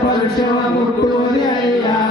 प्रायच्या मोठोऱ्या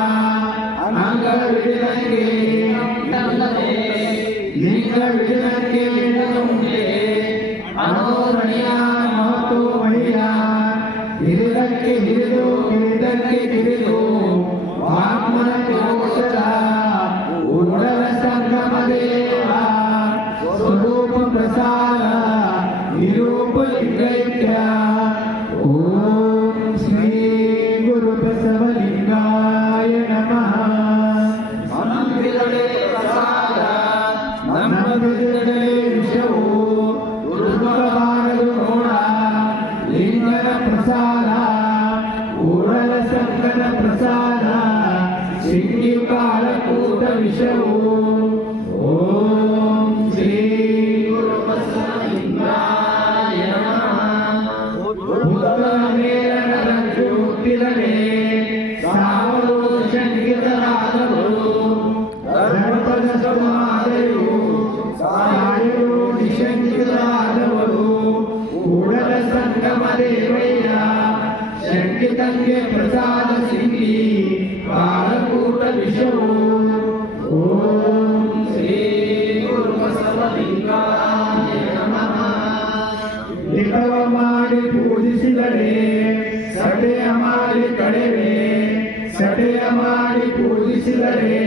ಸಟೆಯ ಮಾಡಿ ಪೂಜಿಸಿದರೆ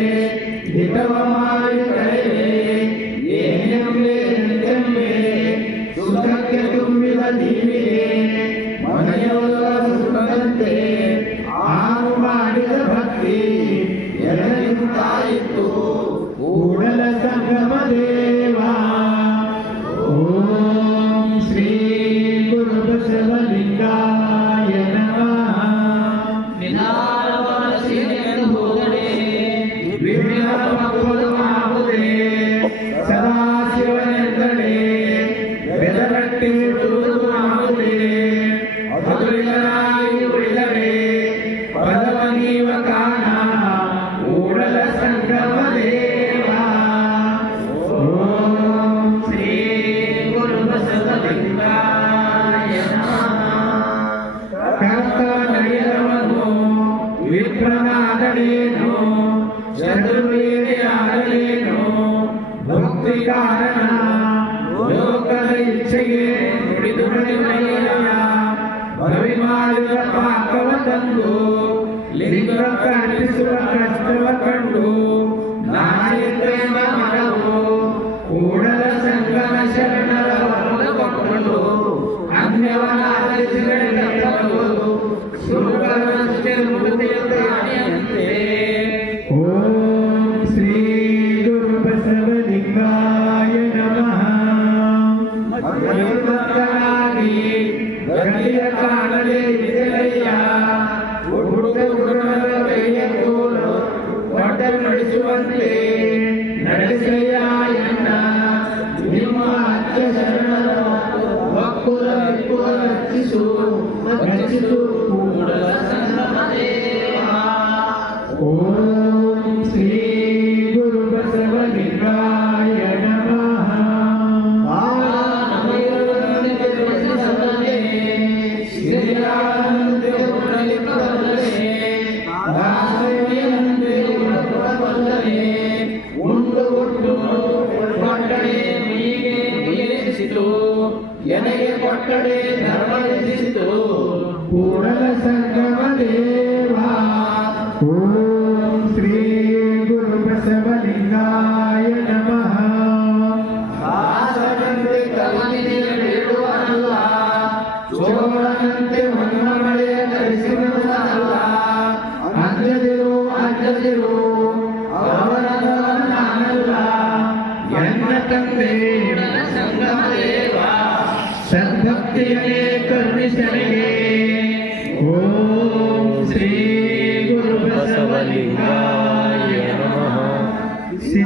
ಹಿತವ Oh. ಕಟ್ಟಡೆ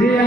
ফিরে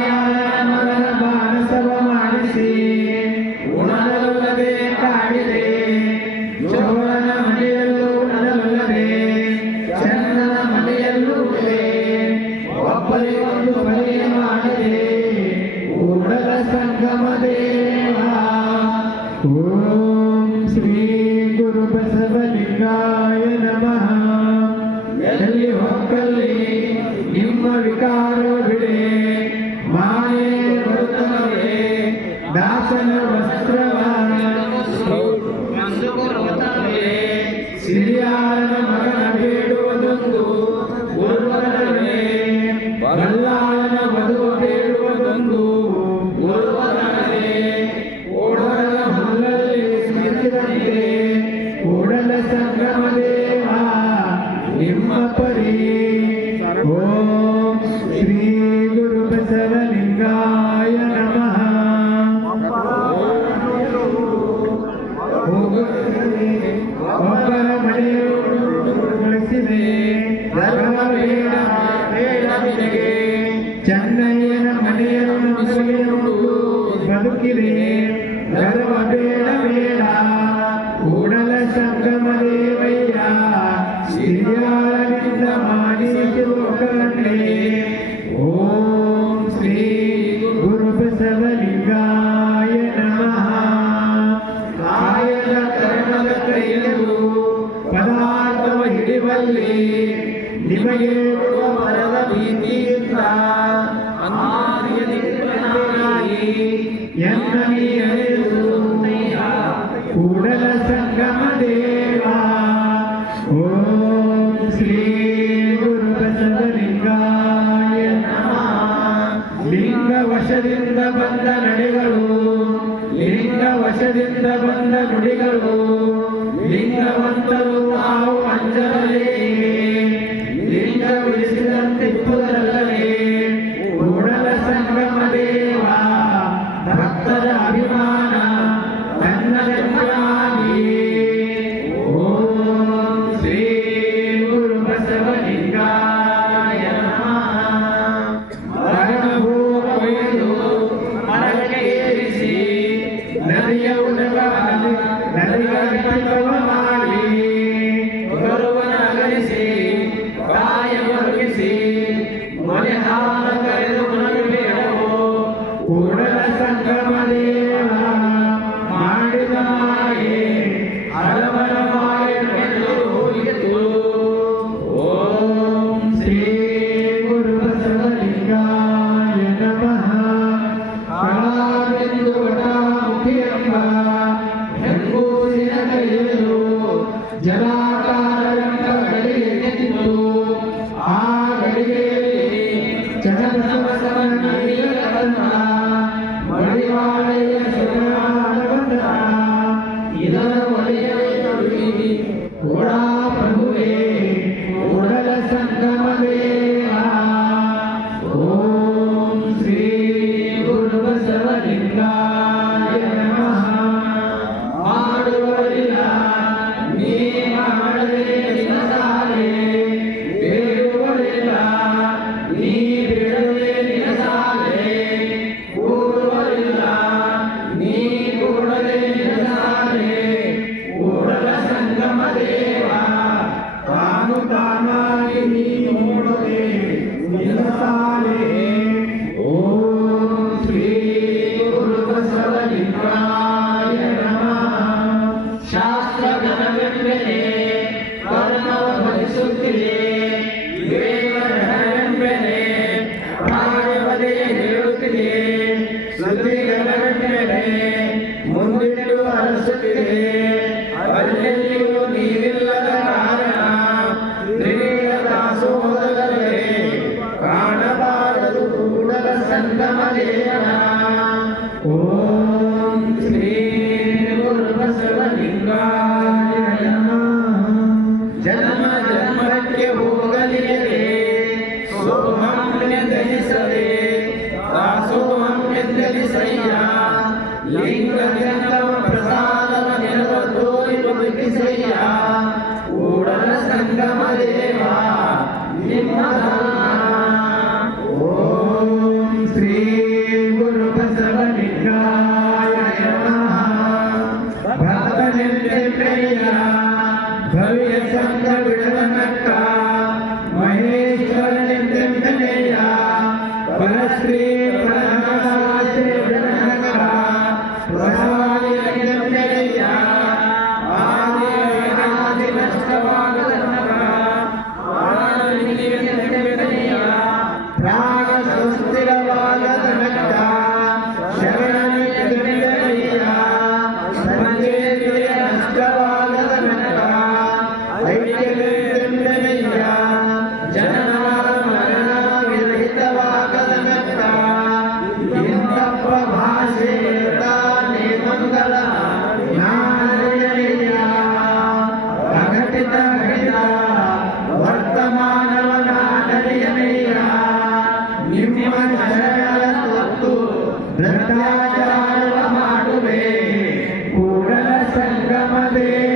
I'm madre.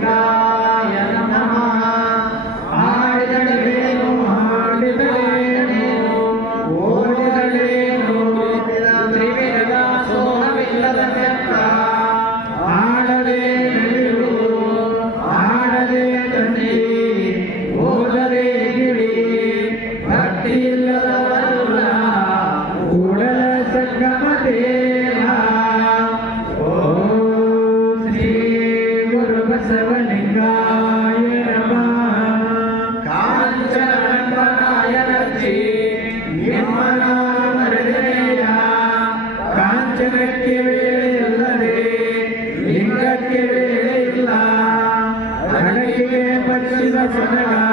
감사합니다. Fernandes.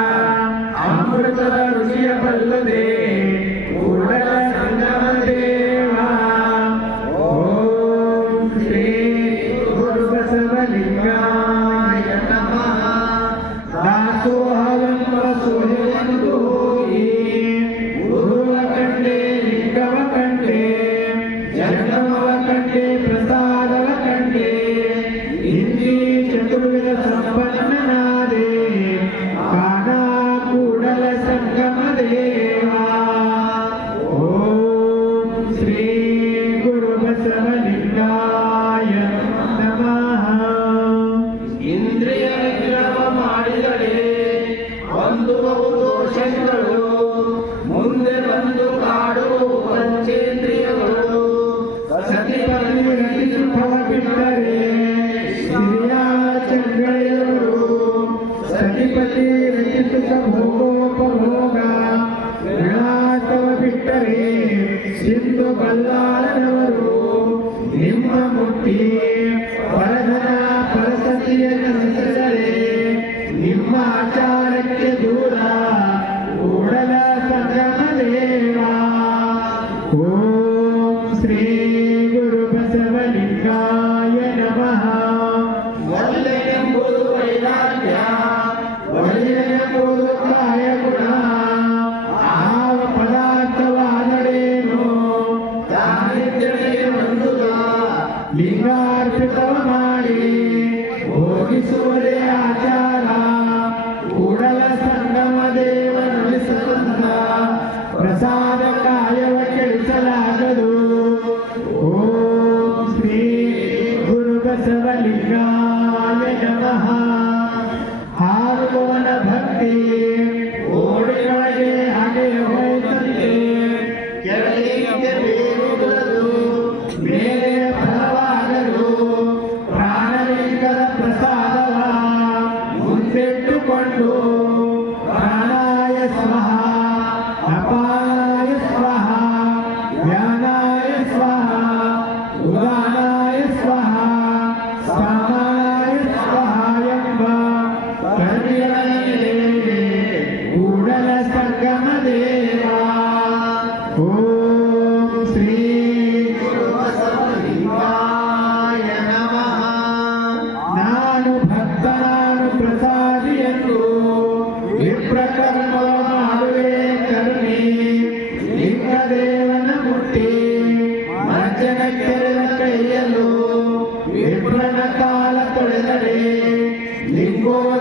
إله Lingua